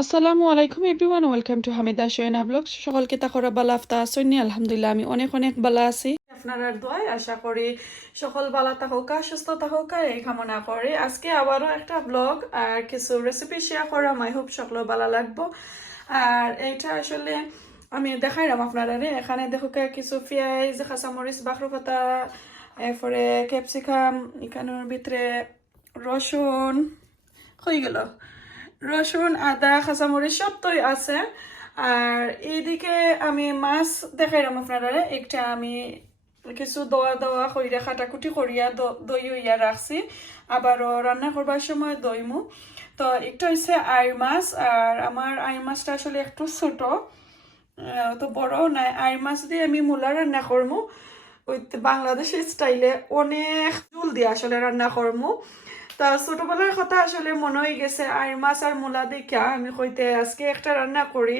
আসসালামু আলাইকুম everyone, welcome to Hamida Shoyena blogs. সকলকে তাকরা বালা আফতা আসনি। আলহামদুলিল্লাহ আমি অনেক অনেক বালা আছি। আপনারা দোয়ায় আশা করি সকল বালা থাকুকা, সুস্থ থাকুকা এই কামনা করি। আজকে আবারও একটা ব্লগ আর কিছু রেসিপি শেয়ার করা, মাই হোপ সকল বালা লাগবো। আর এইটা আসলে আমি দেখাইলাম আপনারা। এখানে দেখুকা কিছু পেঁয়াজ, কাঁচামরিচ, বাখরু পাতা, এরপরে ক্যাপসিকাম, এখানের ভিতরে রসুন হয়ে গেল, রসুন, আদা, কাঁচামরিচ সব তো আছে। আর এইদিকে আমি মাছ দেখাইলাম আপনারা। একটা আমি কিছু দোয়া দোয়া কইরা কাটাকুটি করিয়া দই হইয়া রাখছি, আবারও রান্না করবার সময় দইমু। তো একটা হচ্ছে আইর মাছ, আর আমার আইর মাছটা আসলে একটু ছোট, তো বড় নাই। আইর মাছ দিয়ে আমি মূলা রান্না করবো ওই বাংলাদেশের স্টাইলে, অনেক ঝুল দিয়ে আসলে রান্না করবো। তা ছোটবেলার কথা আসলে মনে হয়ে গেছে আইর মাছ আর মূলা দেখা আমি কইতে আজকে একটা রান্না করি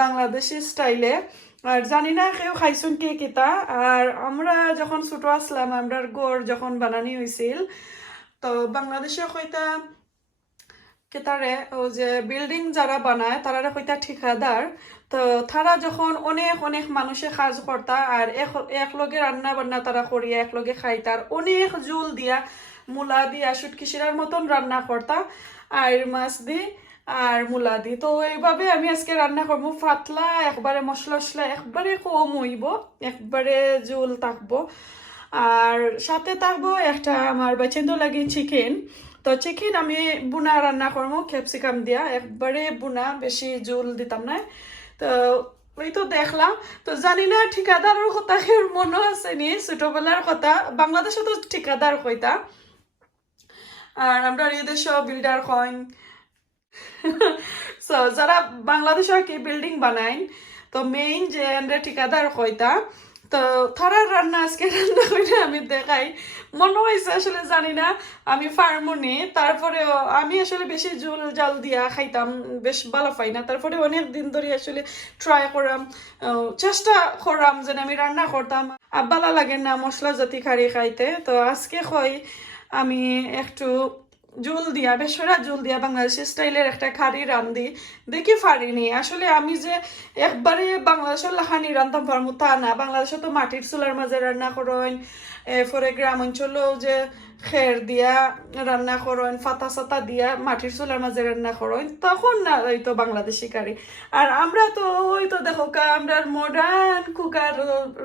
বাংলাদেশি স্টাইলে। আর জানি না কেউ খাইছুন কে কেতা। আর আমরা যখন ছোট আসলাম, আমরার গড় যখন বানানি হয়েছিল, তো বাংলাদেশে কইতা কেতারে ও যে বিল্ডিং যারা বানায় তারা কইতা ঠিকাদার। তো তারা যখন অনেক অনেক মানুষে কাজ করতা আর একলগে রান্না বান্না তারা করিয়া একলগে খাইতার, অনেক জুল দিয়া মূলা দিয়া সুটকিশিরার মতন রান্না করতা আর মাছ দি আর মূলা দি। তো এইভাবে আমি আজকে রান্না করবো পাতলা, একবারে মশলা টসলা একবারে কম হইব, একবারে জুল থাকবো। আর সাথে থাকবো একটা আমার বাচ্চাদের লাগে চিকেন। তো চিকেন আমি বুনা রান্না করবো ক্যাপসিকাম দিয়া, একবারে বুনা, বেশি জুল দিতাম না। তো ওই তো দেখলাম। তো জানি না ঠিকাদারের কথা মনে আছে নি, ছোটবেলার কথা। বাংলাদেশে তো ঠিকাদার কইতা, আর আমরা এই দেশে বিল্ডার কইন। সো যারা বাংলাদেশে কি বিল্ডিং বানাইন, তো মেইন যে আমরা ঠিকাদার কইতা। তো থারার রান্না আজকে রান্না করে আমি দেখাই। মনে হয়েছে আসলে জানি না আমি ফার্মনি, তারপরে আমি আসলে বেশি জল জাল দিয়া খাইতাম, বেশ ভালো পাই না। তারপরে অনেক দিন ধরে আসলে ট্রাই করাম, চেষ্টা করাম যেন আমি রান্না করতাম, ভালো লাগে না মশলা জাতি খারি খাইতে। তো আজকে কই আমি একটু জুল দিয়া, বেসরা জুল দিয়া বাংলাদেশি স্টাইলের একটা খারি রান্ধি, দেখি পারিনি। আসলে আমি যে একবারে বাংলাদেশের লাহানি রান্ধতাম পারবো তা না। বাংলাদেশে তো মাটির চুলার মাঝে রান্না করেন, এরপরে গ্রাম অঞ্চলেও যে খের দিয়া রান্না করেন, ফাতা সাতা দিয়া মাটির চুলার মাঝে রান্না করেন, তখন না ওই তো বাংলাদেশি কারি। আর আমরা তো ওই তো দেখো আমরা মডার্ন কুকার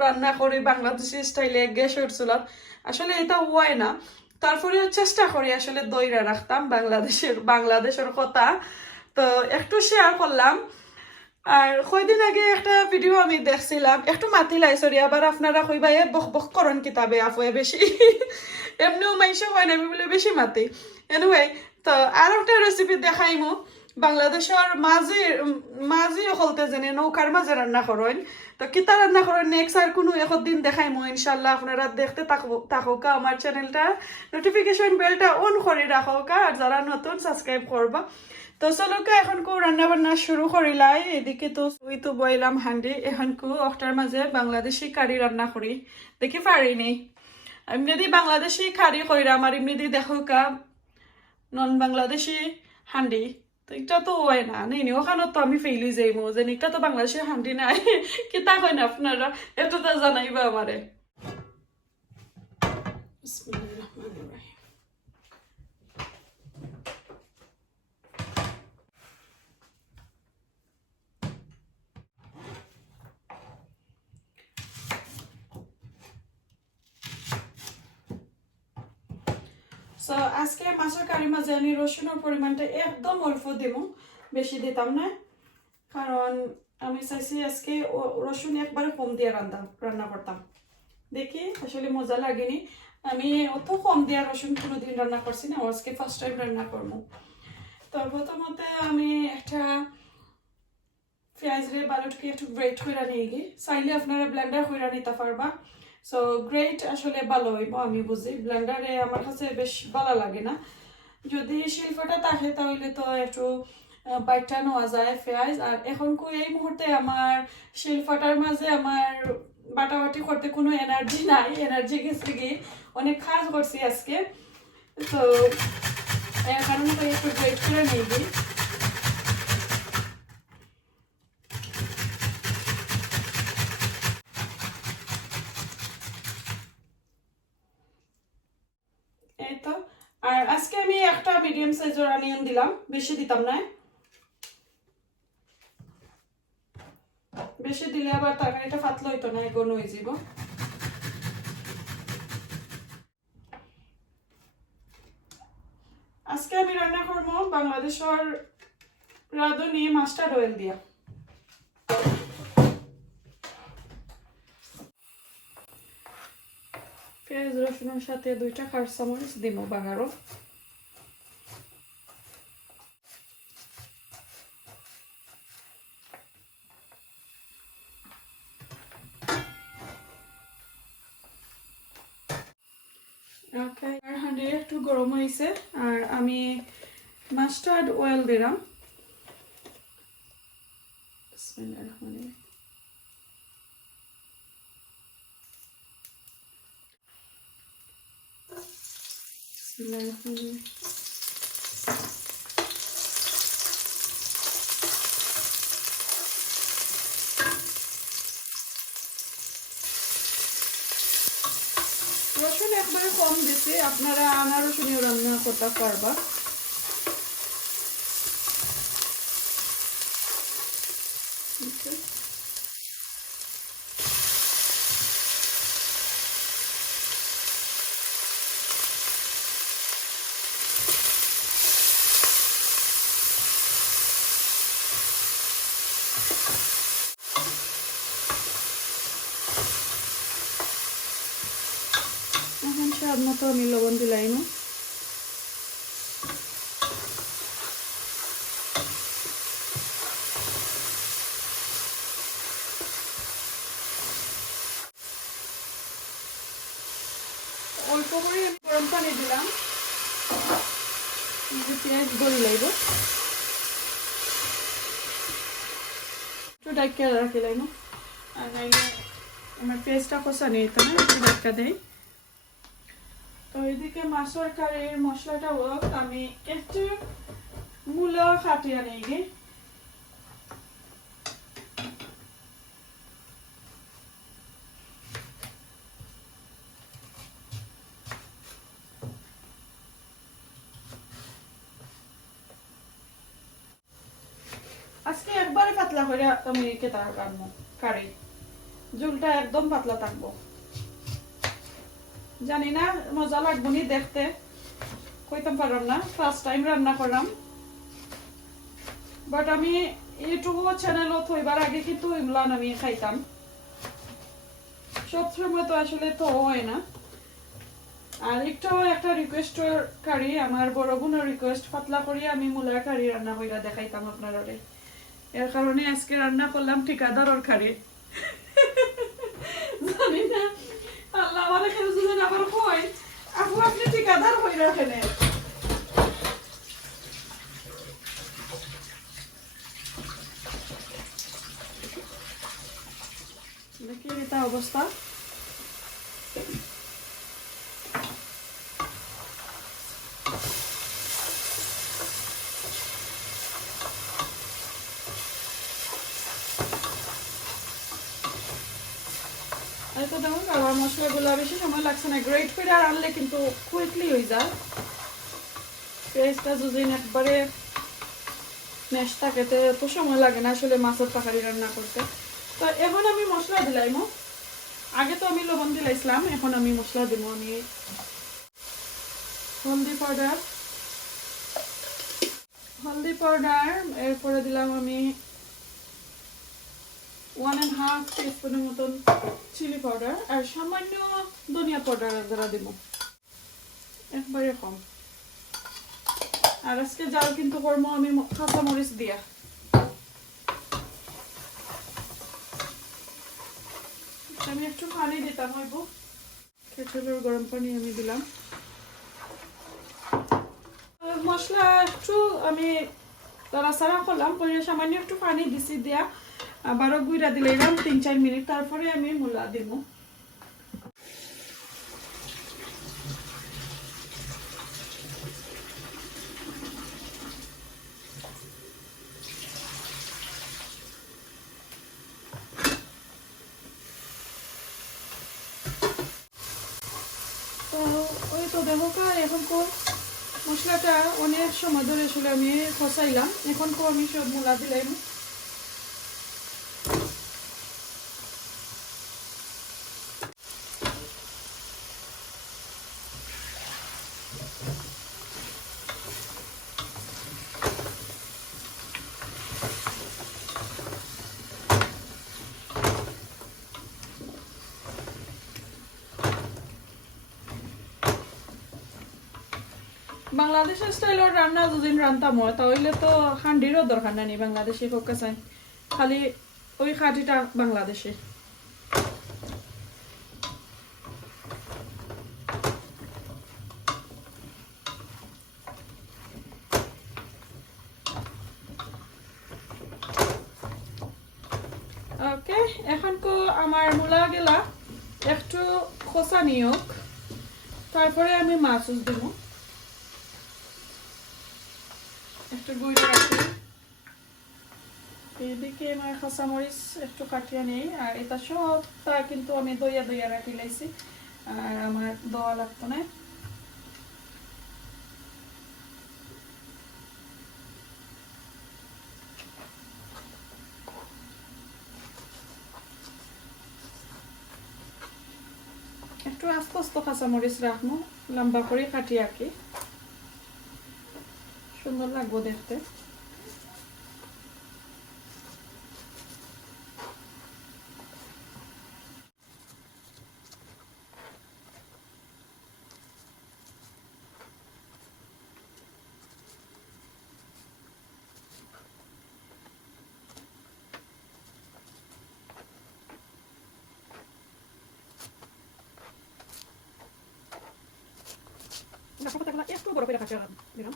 রান্না করি বাংলাদেশি স্টাইলে গ্যাসের চুলার। আসলে এটা হয় না। তারপরে চেষ্টা করি আসলে দইরা রাখতাম বাংলাদেশের কথা। তো একটু শেয়ার করলাম। আর কয়দিন আগে একটা ভিডিও আমি দেখছিলাম, একটু মাতি লাই সরি, আবার আপনারা কইবা বক বক করন কিতাবে আপুয়ে বেশি। এমনিও মাইসে হয় না, আমি বলে বেশি মাতি। এনিওয়ে, তো আর একটা রেসিপি দেখাইমু বাংলাদেশের মাঝি হলতে জেনে নৌকার মাঝে রান্না করেন। তো কিতা রান্না করেন নেক্সট আর কোনো একদিন দেখাইমু ইনশাল্লাহ। আপনারা দেখতে থাকুকা আমার চ্যানেলটা, নোটিফিকেশন বেলটা অন করে রাখোকা, আর যারা নতুন সাবস্ক্রাইব করবা। তো চলো এখন কো রান্না বান্না শুরু করিলাই। এদিকে তো ওই তো বইলাম হান্ডি, এখন কো অক্টার মাঝে বাংলাদেশি কারি রান্না করি, দেখি পারিনি। আমি যদি বাংলাদেশি কারি কইরাম আর এমনি দেখো কা নন বাংলাদেশি হান্ডি, তো এটা তো হয় না নেই, ওখানে তো আমি ফেইলি যাইমু যে এটা তো বাংলাদেশি হান্ডি নাই। কিতা কই না আপনারা, এত তো জানাইবা আমারে। বিসমিল্লাহির রহমানির রহিম। সো আজকে মাছের কারি মাঝে আমি রসুনের পরিমাণটা একদম অল্প দিব, বেশি দিতাম না। কারণ আমি চাইছি আজকে রসুন একবারে কম দিয়ে রান্না করতাম, দেখি আসলে মজা লাগেনি। আমি অত কম দিয়ে রসুন কোনোদিন রান্না করছি না, আজকে ফার্স্ট টাইম রান্না করবো। তো প্রথমত আমি একটা পেঁয়াজ রে বারোটকে একটু গ্রেট করে নিয়ে গিয়ে, চাইলে আপনারা ব্লেন্ডার করে নিতে পারবা। সো গ্রেট আসলে ভালো হইব, আমি বুঝি ব্লেন্ডারে আমার কাছে বেশ ভালো লাগে না। যদি শিল্পটা থাকে তাহলে তো একটু বাইটটা নেওয়া যায় পেঁয়াজ। আর এখন এই মুহূর্তে আমার শিল্পটার মাঝে আমার বাটাবাটি করতে কোনো এনার্জি নাই, এনার্জি গেছে গিয়ে, অনেক কাজ করছি আজকে। তো এর কারণে তো একটু গ্রেট করে নিয়ে দিই। সাইজের অনিয়ন দিলাম, বেশি দিতাম না, বেশি দিলে আবার তরকারিটা পাতলা হইতো না, ঘন হয়ে যাব। আজকে আমি রান্না করব বাংলাদেশের রাঁধুনি মাস্টার্ড অয়েল দিয়া। পেঁয়াজ রসুনের সাথে 2টা কাঁচামরিচ দিব বাগারও। ওকে, আর হাঁড়ি একটু গরম হয়েছে আর আমি মাস্টার্ড অয়েল দিলাম। রসুন একবারে কম দিছি, আপনারা আনা রসুনিও রান্না করতে পারবা। এখন স্বাদ মতো আমি লবণ দিলাই না। অল্প করে গরম পানি দিলাম, পেঁয়াজ গলি লাগবে, একটু ডাইকা রাখি লাইন। আর আমার পেঁয়াজটা কষা নেই, তো না একটু ডাইকা দেয়। তো এদিকে মাছের কারির মশলাটা হোক, আমি একটু মূলা কাটিয়ে নেই গে। আজকে একবারে পাতলা করে আমি কেটে রাখবো কারি, ঝোলটা একদম পাতলা থাকবো। জানি না মজা লাগবো নি দেখতে, কইতাম পারলাম না, ফার্স্ট টাইম রান্না করলাম। বাট আমি ইউটিউব চ্যানেলও থইবার আগে কিন্তু এগুলা আমি খাইতাম, সব সময় তো আসলে তো হয় না। আর একটু একটা রিকোয়েস্টের কারি, আমার বড় বোনের রিকোয়েস্ট, পাতলা করি আমি মূলার কারি রান্না কইরা দেখাইতাম আপনারা। এর কারণে আজকে রান্না করলাম ঠিকাদারের কারি। জানি না আল্লাহ আমার এখানে যদি আবার কই আপু আপনি ঠিকাদার হই রাখেন। দেখি এটা অবস্থা। তো দেখুন আমার মশলাগুলো বেশি সময় লাগছে না, গ্রেট করে আর আনলে কিন্তু কুইকলি হয়ে যায়। পেঁয়াজটা যদি একবারে ম্যাশ থাকে তো এত সময় লাগে না আসলে মাছের তরকারি রান্না করতে। তো এখন আমি মশলা দিলাম, আগে তো আমি লবণ দিলাইছিলাম, এখন আমি মশলা দিব। আমি হলদি পাউডার, এরপরে দিলাম আমি 1.5 টিস্পুনের মতন চিলি পাউডার, আর সামান্য ধনিয়া পাউডার দ্বারা দিব, একবারে কম। আর আজকে জাল কিন্তু করবো আমি কাঁচামরিচ দিয়া। আমি একটু পানি দিতাম হইব, কেটলের গরম পানি আমি দিলাম। মশলা একটু আমি নাড়াচাড়া করলাম, করে সামান্য একটু পানি দিছি, দিয়া আবারও গুঁড়া দিলাম 3-4 মিনিট, তারপরে আমি মূলা দিব। তো ওই তো দেখো এখন মশলাটা অনেক সময় ধরে আসলে আমি খসাইলাম, এখন আমি সব মূলা দিলাম। বাংলাদেশের স্টাইলের রান্না যদি রান্তাম হয় তাহলে তো হান্ডিরও দরকার নেই বাংলাদেশি পক্ষে চাই, খালি ওই খাঁটিটা বাংলাদেশে। ওকে, এখন কো আমার মূলা গেলা একটু খোসা নিয়োগ, তারপরে আমি মাছ দিব একটু গুঁড়ো রাখি। এদিকে আমার কাঁচামরিচ একটু কাটিয়ে নেই, আর এটা সবটা কিন্তু আমি দইয়া দইয়া রাখি লাইছি, আর আমার দোয়া লাগতো না। একটু আস্তে আস্তে কাঁচামরিচ রাখবো, লম্বা করে কাটি আর কি, সুন্দর লাগবো দেখতে। একটু বড় করে কাটা দিলাম।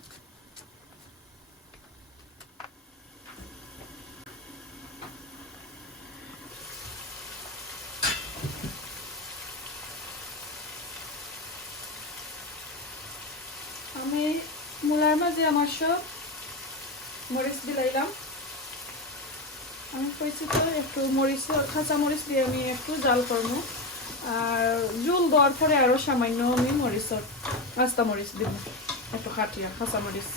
আমি মূলার মাঝে আমার সব মরিচ দিলাইলাম। আমি কইছি তো একটু মরিচ, কাঁচা মরিচ দিয়ে আমি একটু জাল করবো, আর জল দেওয়ার পরে আরো সামান্য আমি মরিচের কাঁচা মরিচ দিব, একটু কাটিয়া কাঁচা মরিচ।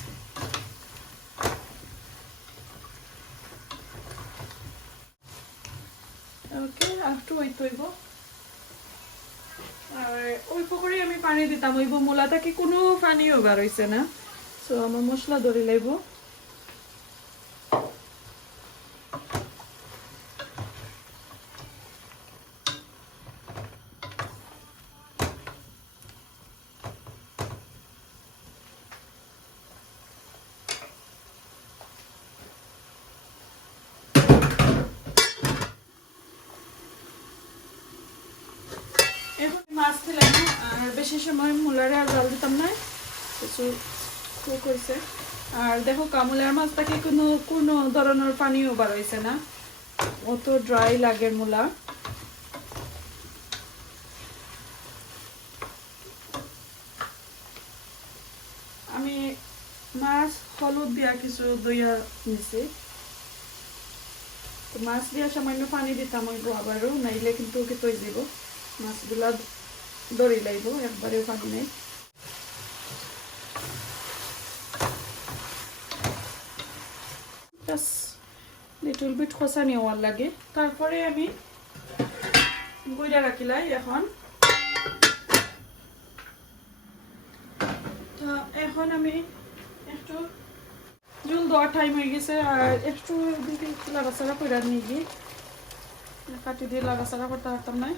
ওকে, একটু ওই তৈব, আর অল্প করে আমি পানি দিতাম, ওইব মূলাটা কি কোনো পানিও বার হইছে না। তো আমার মশলা ধরে লাইব। এখন মাছ দিলাম, আর বেশি সময় মূলারে আর জল দিতাম না, কিছু কুক হয়েছে। আর দেখো কামুলার মাছটাকে কোনো কোনো ধরনের পানিও বার হয়েছে না, অত ড্রাই লাগে মূলা। আমি মাছ হলুদ দিয়া কিছু দইয়া নিছি, তো মাছ দিয়া সামান্য পানি দিতাম হইব আবারও, নাইলে কিন্তু ওকে তৈ দিব, মাছগুলা দড়ি লাইব, একবারেও পানি নেই। লিটল বিট খোসা নেওয়ার লাগে, তারপরে আমি গুঁড়া রাখিলাই। এখন এখন আমি একটু জল দেওয়ার টাইম হয়ে গেছে, আর একটু দিকে লাগাচাড়া করে নিয়ে গিয়ে কাটি দিয়ে লাগাচাড়া করতে পারতাম না।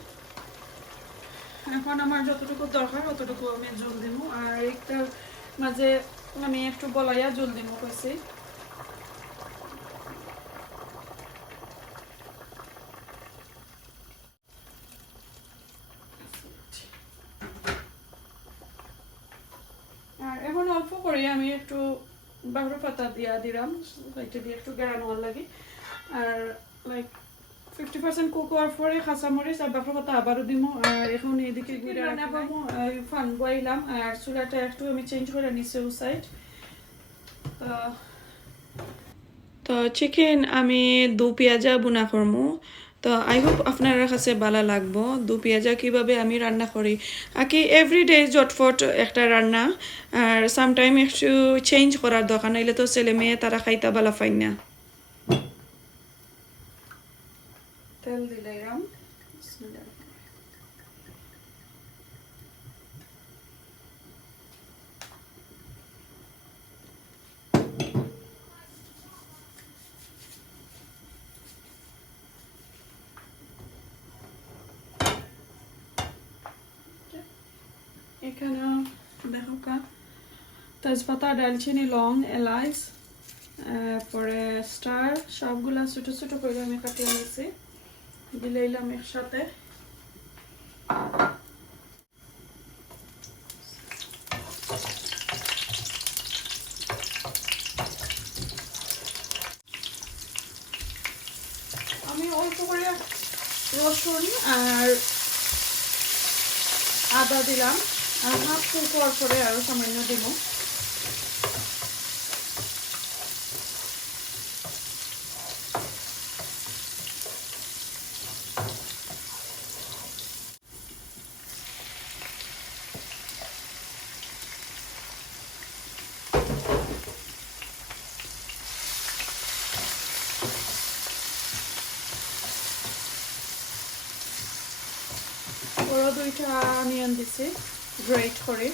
এখন আমার যতটুকু দরকার ততটুকু আমি জল দিব, আর একটার মাঝে আমি একটু বলাইয়া জল দিব কইছি। আর এখন অল্প করে আমি একটু বাহরু পাতা দিয়া দিলাম, এটা দিয়ে একটু গাড়া নেওয়ার লাগে। আর লাইক 50% কুক হওয়ার পরে কাঁচামরিচ আর বাহরু পাতা আবারও দিব। আর এখন এদিকে গুঁড়া রান্না করবো, ফান বইলাম, আর চুলাটা একটু আমি চেঞ্জ করে নিচ্ছি ও সাইড। তো চিকেন আমি দু পেঁয়াজা বুনা করবো, তো আই হোপ আপনারা কাছে ভালো লাগবো দু পেঁয়াজা কীভাবে আমি রান্না করি আকি এভরিডে জটফট একটা রান্না আর সামটাইম একটু চেঞ্জ করার দরকার নাইলে তো ছেলে মেয়ে তারা খাইতে ভালো পাই না তেল দিলাম এখানে দেখো কা তেজপাতা দালচিনি লং এলাচ পরে স্টার সবগুলা ছোট ছোট করে আমি কাটিয়ে নিয়েছি দিলাম একসাথে আমি অল্প করে রসুন আর আদা দিলাম আর হাফ কুকার করে আরো সামান্য দিব বড় দুইটা অনিয়ন দিছি গ্রেট করে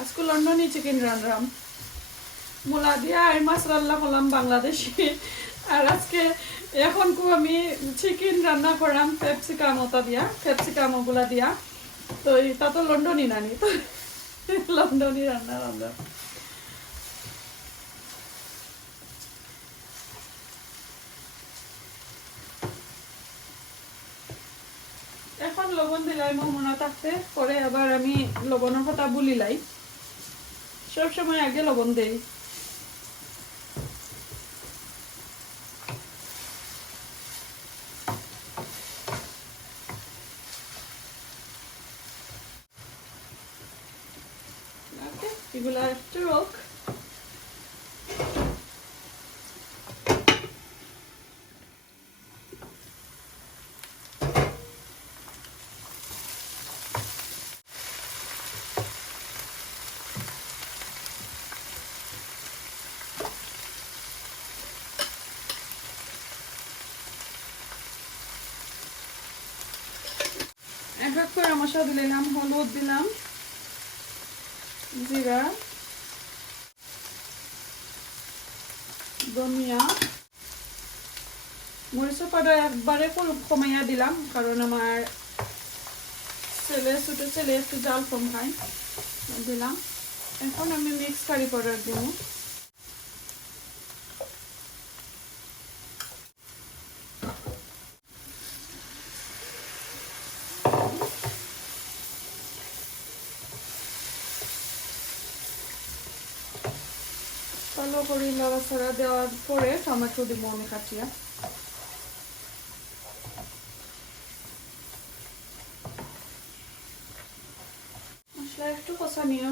আজকে লন্ডনে চিকেন রান্নাম মুলা দিয়া আর মাছ রান্না করলাম বাংলাদেশি আর আজকে এখন আমি চিকেন রান্না করলাম ক্যাপসিকাম ওটা দিয়া ক্যাপসিকাম ওগুলা দিয়া তো এটা তো লন্ডনই নানি তো লন্ডনই রান্না এখন লবণ দিলাই মনে থাকতে পরে আবার আমি লবণের কথা বলিলাই সব সময় আগে লবণ দেই এগুলা একটু হোক এক এক করে মশলা দিলাম হলুদ দিলাম জিরা ধনিয়া মরিচের পাউডার একবারে কমাইয়া দিলাম কারণ আমার ছোট ছেলে একটু জাল কম খায় দিলাম এখন আমি মিক্স কারি পাউডার দিব ভালো করে নাড়াচাড়া দেওয়ার পরে টমেটো দিব আমি কাটিয়া মশলা একটু কষা নিও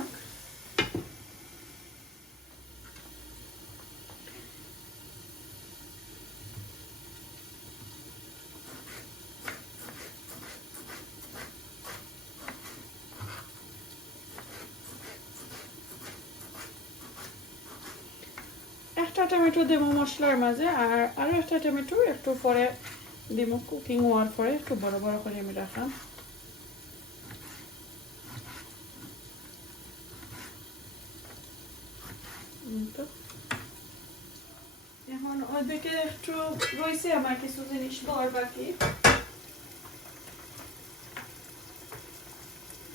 একটা টমেটো দেব মশলার মাঝে আর আরো একটা টমেটো একটু পরে দিব কুকিং হওয়ার পরে একটু বড় বড় করে আমি রাখলাম এখন ওইদিকে একটু রয়েছে আমার কিছু জিনিস দেওয়ার বাকি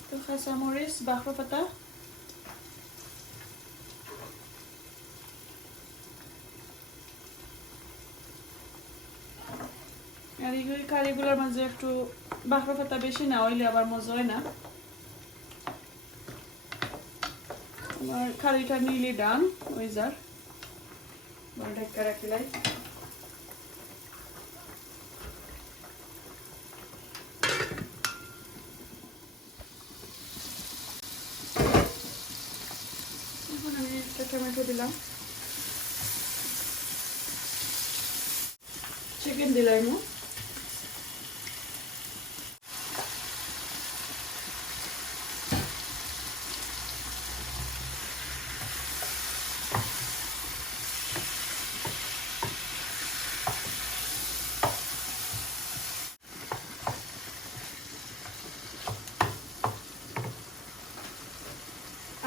তো কাঁচামরিচ বাঁকড়া পাতা আর এই কারিগুলোর মাঝে একটু বাঁকড়া পাতা বেশি না হইলে আবার মজা হয় না আমার কারিটা নিলি ডান ওই যার ঢাকা রাখিলাই এখন আমি একটা টমেটো দিলাম চিকেন দিলাম।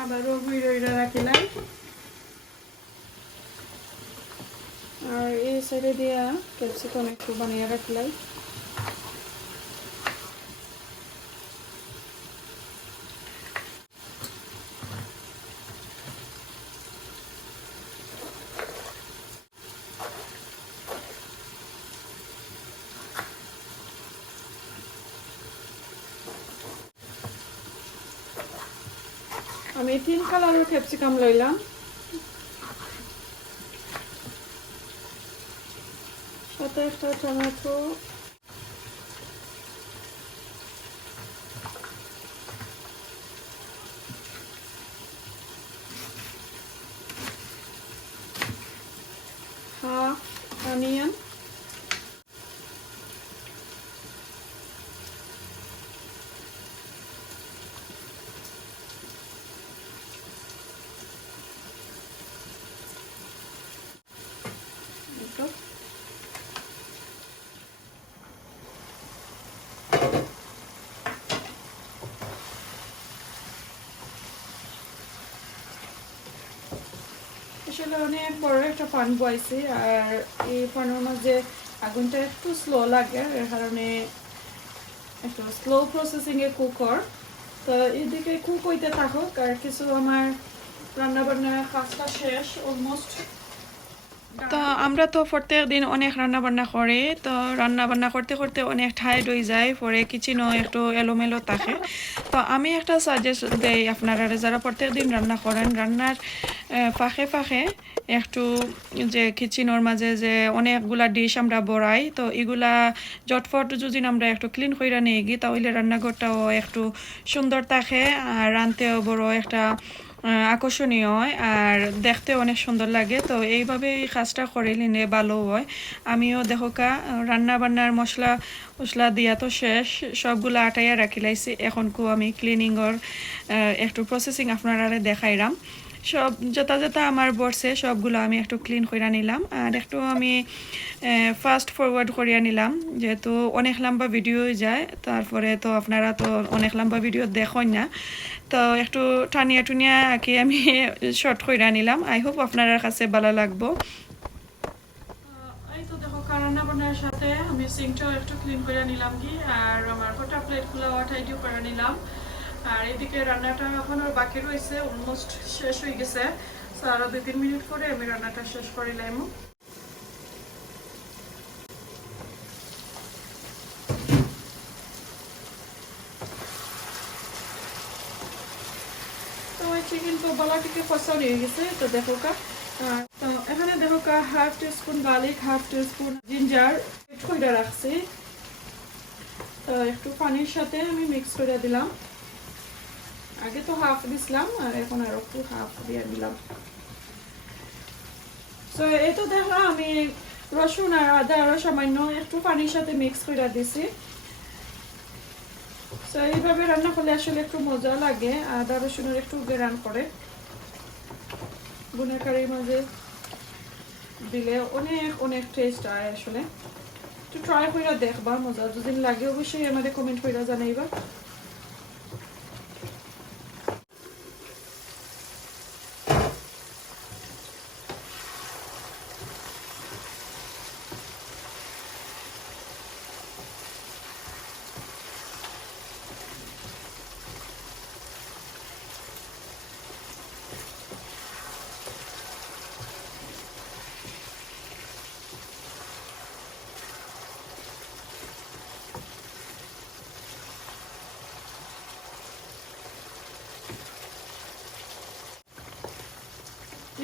আবারও গুঁড়ো রাখিলাম আর এই সাইডে দিয়া ক্যাপসিকাম একটু বানিয়ে রাখলাম। আমি 3 কালারের ক্যাপসিকাম লইলাম, সাথে একটা টমেটো, হাফ অনিয়ন, আসলে অনেক বড় একটা পান বয়েছি আর এই পানের মাঝে আগুনটা একটু স্লো লাগে, এর কারণে একটু স্লো প্রসেসিংয়ে কুক কর। তো এদিকে কুক হইতে থাকুক আর কিছু আমার রান্না বান্না কাজটা শেষ অলমোস্ট। তো আমরা তো প্রত্যেক দিন অনেক রান্না বান্না করি, তো রান্না বান্না করতে করতে অনেক টায়ার্ড হয়ে যায়, পরে কিচেনও একটু এলোমেলো থাকে। তো আমি একটা সাজেস্ট দেই আপনারা যারা প্রত্যেক দিন রান্না করেন, রান্নার ফাঁকে ফাঁকে একটু যে কিচেনের মাঝে যে অনেকগুলা ডিশ আমরা বড়াই, তো এগুলা জটফট যদি আমরা একটু ক্লিন করে নিয়ে গিয়ে তাহলে রান্নাঘরটাও একটু সুন্দর থাকে আর রাঁধতেও বড় একটা আকর্ষণীয় হয় আর দেখতে অনেক সুন্দর লাগে। তো এইভাবে এই কাজটা করে নিলে ভালো হয়। আমিও দেখোকা রান্না বান্নার মশলা মশলা দিয়া তো শেষ, সবগুলো আটাইয়া রাখি লাইছি, এখনকো আমি ক্লিনিংয়ের একটু প্রসেসিং আপনারা দেখাইলাম। সব যথা যথা আমার বসে সবগুলো আমি একটু ক্লিন করে নিলাম আর একটু আমি ফাস্ট ফরওয়ার্ড করিয়া নিলাম, যেহেতু অনেক লম্বা ভিডিও যায়, তারপরে তো আপনারা তো অনেক লম্বা ভিডিও দেখেন না, তো একটু টানিয়া টুনিয়া আঁকি আমি শর্ট করে নিলাম। আই হোপ আপনার কাছে ভালো লাগবো। এই তো দেখো রান্না বান্নার সাথে আমি সিঙ্কটাও একটু ক্লিন করে নিলাম কি আর আমার গোটা প্লেটগুলো টাইটিও করে নিলাম। আর এদিকে রান্নাটা এখন আর বাকি রয়েছে, অলমোস্ট শেষ হয়ে গেছে। তো আরও 2-3 মিনিট করে আমি রান্নাটা শেষ করে নিলাম। তো ওই চিকেন তো বলাটিকে ফসল হয়ে গেছে। তো দেখো তো এখানে দেখো half teaspoon garlic, half teaspoon ginger করে রাখছি, তো একটু পানির সাথে আমি মিক্স করে দিলাম। আগে তো হাফ দিছিলাম আর এখন আর একটু হাফ দিয়ে দিলাম। তো এই তো দেখো আমি রসুন আর আদা আরো সামান্য একটু পানির সাথে মিক্স করে দিছি। তো এইভাবে রান্না করলে আসলে একটু মজা লাগে, আদা রসুনের একটু গেরান করে বুনের কারির মাঝে দিলে অনেক অনেক টেস্ট হয়। আসলে একটু ট্রাই করে দেখবা, মজা যদি লাগে অবশ্যই আমাদের কমেন্ট করে জানাইবা।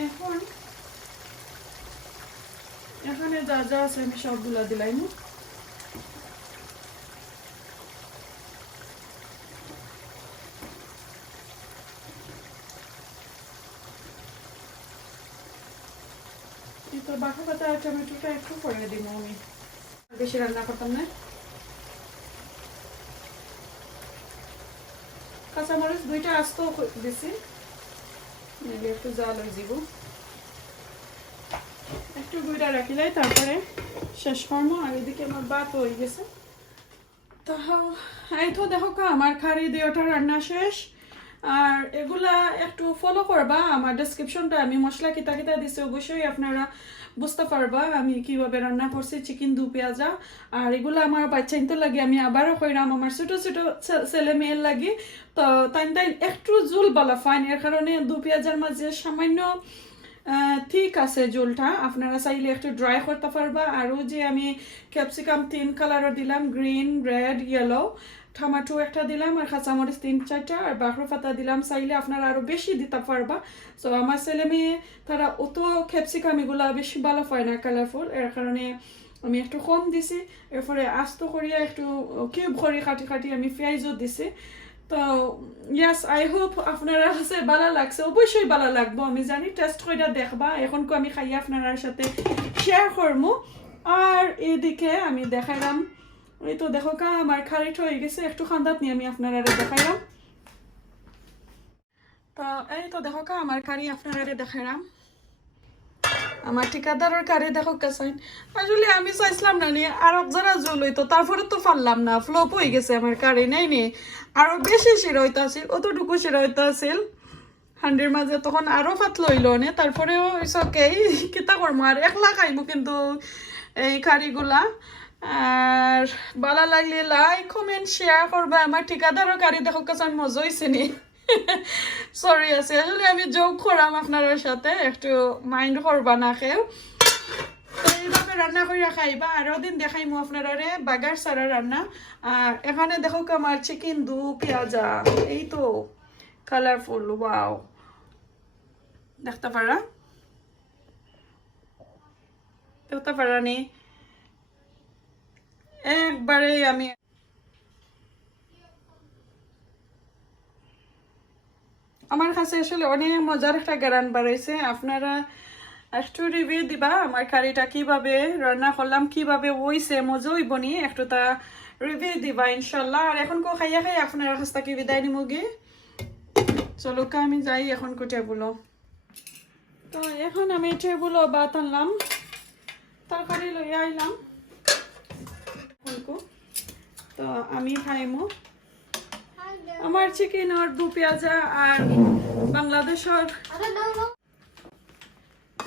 এখন এখানে যা যা আছে আমি সবগুলা দিলাম। তো বাটা বাটা টমেটোটা একটু করে দিব আমি। বেশি রান্না করতাম না। কাঁচামরিচ 2টা আস্ত দিছি, একটু জাল হয়ে যাব, একটু গুঁড়া রাখিলাই তারপরে শেষ করবো। আর এদিকে আমার ভাত হয়ে গেছে। তো এই তো দেখো আমার খাড়ি দিওটা রান্না শেষ। আর এগুলা একটু ফলো করবা, আমার ডেসক্রিপশনটা আমি মশলা কিতা কিতা দিছি অবশ্যই আপনারা বুঝতে পারবা আমি কিভাবে রান্না করছি চিকেন দু পেঁয়াজা। আর এগুলো আমার বাচ্চাইন তো লাগে, আমি আবারও কইরাম আমার ছোট ছোট ছেলে মেয়ের লাগে। তো তাই একটু জুল বলা ফাইন, এর কারণে দু পেঁয়াজার মাঝে সামান্য ঠিক আছে জলটা, আপনারা চাইলে একটু ড্রাই করতে পারবা। আরও যে আমি ক্যাপসিকাম 3 কালারের দিলাম, গ্রিন, রেড, ইয়েলো, টমেটো একটা দিলাম, আর কাঁচামরিচ 3-4টা, আর বাখরো পাতা দিলাম। চাইলে আপনারা আরও বেশি দিতে পারবা। সো আমার ছেলে মেয়ে তারা অত ক্যাপসিকাম এগুলা বেশি ভালো পায় না কালারফুল, এর কারণে আমি একটু কম দিছি। এরপরে আস্ত করিয়া একটু কিউব করে কাটি কাটি আমি পেঁয়াজও দিছি। তো ইয়াস, আই হোপ আপনারা কাছে ভালো লাগছে, অবশ্যই ভালো লাগবো আমি জানি। টেস্ট করে দেখবা, এখন আমি খাইয়া আপনার সাথে শেয়ার করবো। আর এদিকে আমি দেখাইলাম, এই তো দেখো আমার খারিট হয়ে গেছে, একটু খান্দাত নিয়ে আমি আপনারা দেখাইলাম। তো এই তো দেখো আমার কারি আপনারা দেখাইলাম। আমার ঠিকাদারের কারি দেখো কাছাইন, আসলে আমি চাইছিলাম না নিয়ে আরো যারা জল হইতো, তারপরে তো পারলাম না, ফ্লপ হয়ে গেছে আমার কারি। নাই নি আরো বেশি শিরা হইতে আসিল, অতটুকু শিরা হইতে আসিল হান্ডির মাঝে, তখন আরো পাতল হইল নে। তারপরেও ওকে কিতা করবো, আর একলা খাইবো কিন্তু এই কারিগুলা। আর ভালো লাগলে লাইক কমেন্ট শেয়ার করবে। আমার ঠিকাদারের কারি দেখো কাছাইন মজা হয়েছে নি, সরি আছে, আসলে আমি যোগ করাম আপনার সাথে, একটু মাইন্ড করবা না কেউ। তো এইভাবে রান্না করে খাইবা। আরো দিন দেখাইমু আপনারা বাগার সারা রান্না। আর এখানে দেখো আমার চিকেন দু পেঁয়াজা, এই তো কালারফুল, ওয়াও, দেখতে পারা নি একবারে। আমি আমার কাছে আসলে অনেক মজার একটা গারান বাড়াইছে। আপনারা একটু রিভিউ দিবা আমার কারিটা কিভাবে রান্না করলাম, কিভাবে হইছে, মজা হইব নি, একটু তা রিভিউ দিবা ইনশাল্লাহ। আর এখন খাইয়া খাই আপনার কাছ থেকে বিদায় নিমুগি। চলো আমি যাই এখন টেবুলো। তো এখন আমি টেবুলো ভাত আনলাম, তরকারি লইয়া আইলাম। তো আমি খাইমু আমার চিকেন আর দু পেঁয়াজা আর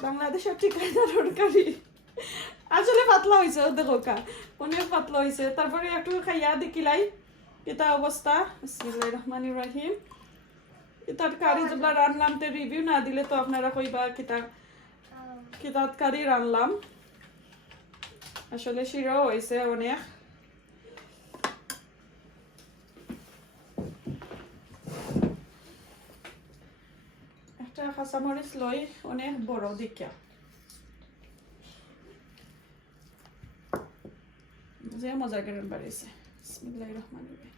বাংলাদেশের ঠিকাদার কারি। আসলে পাতলা হয়েছে দেখো অনেক পাতলা হয়েছে। তারপরে একটু খাইয়া দেখিলাই এটা অবস্থা। বিসমিল্লাহির রহমানির রহিম। এটার কারি যেগুলা রানলাম তো রিভিউ না দিলে তো আপনারা কইবা কিতাব কারি রানলাম। আসলে শিরাও হয়েছে অনেক। একটা কাঁচামরিচ লই অনেক বড় দিকা, যে মজা গরম বাড়িয়েছে। বিসমিল্লাহির রহমানির রহিম।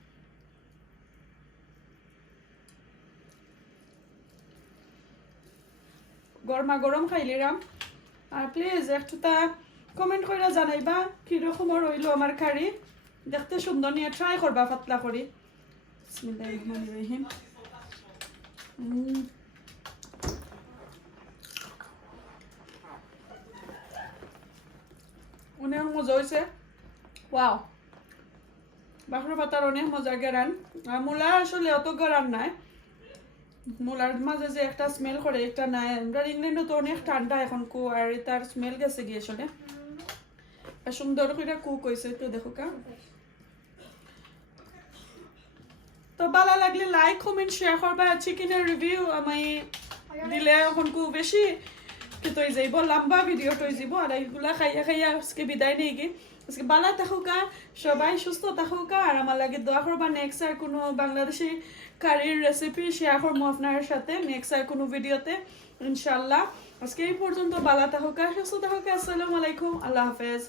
গরমা গরম খাইলিরাম। আর প্লিজ একটু তা কমেন্ট করে জানাইবা কিরকম রইল আমার কারি, দেখতে সুন্দর নিয়ে ট্রাই করবা পাতলা করি। বিসমিল্লাহির রহমানির রহিম। অনেক মজা হয়েছে, ওয়াও। বাখরো পাতার অনেক মজা গেরান। আর মূলা আসলে অত গেরান নাই, মূলার মাঝে যে একটা স্মেল করে একটা নাই। আমরা ইংল্যান্ডে তো অনেক ঠান্ডা এখন আর তার স্মেল গেছে গিয়ে আসলে। আর সুন্দর করে কুক হয়েছে তো দেখো তো ভালো লাগলে লাইক কমেন্ট শেয়ার করবা। চিকেনের রিভিউ আমি দিলে এখন বেশি কিন্তু যাইব লম্বা ভিডিও তো যাইব। আর এইগুলা খাইয়া খাইয়া আজকে বিদায় নেই গিয়ে। আজকে ভালো থাকুকা, সবাই সুস্থ থাকুকা। আর আমার লাগে দোয়া করবা নেক্সট আর কোনো বাংলাদেশি কারির রেসিপি শেয়ার করবো আপনার সাথে নেক্সট আর কোনো ভিডিওতে ইনশাল্লাহ। আজকে এই পর্যন্ত ভালো থাকুকা, সুস্থ থাকুকা। আসসালামু আলাইকুম, আল্লাহ হাফেজ।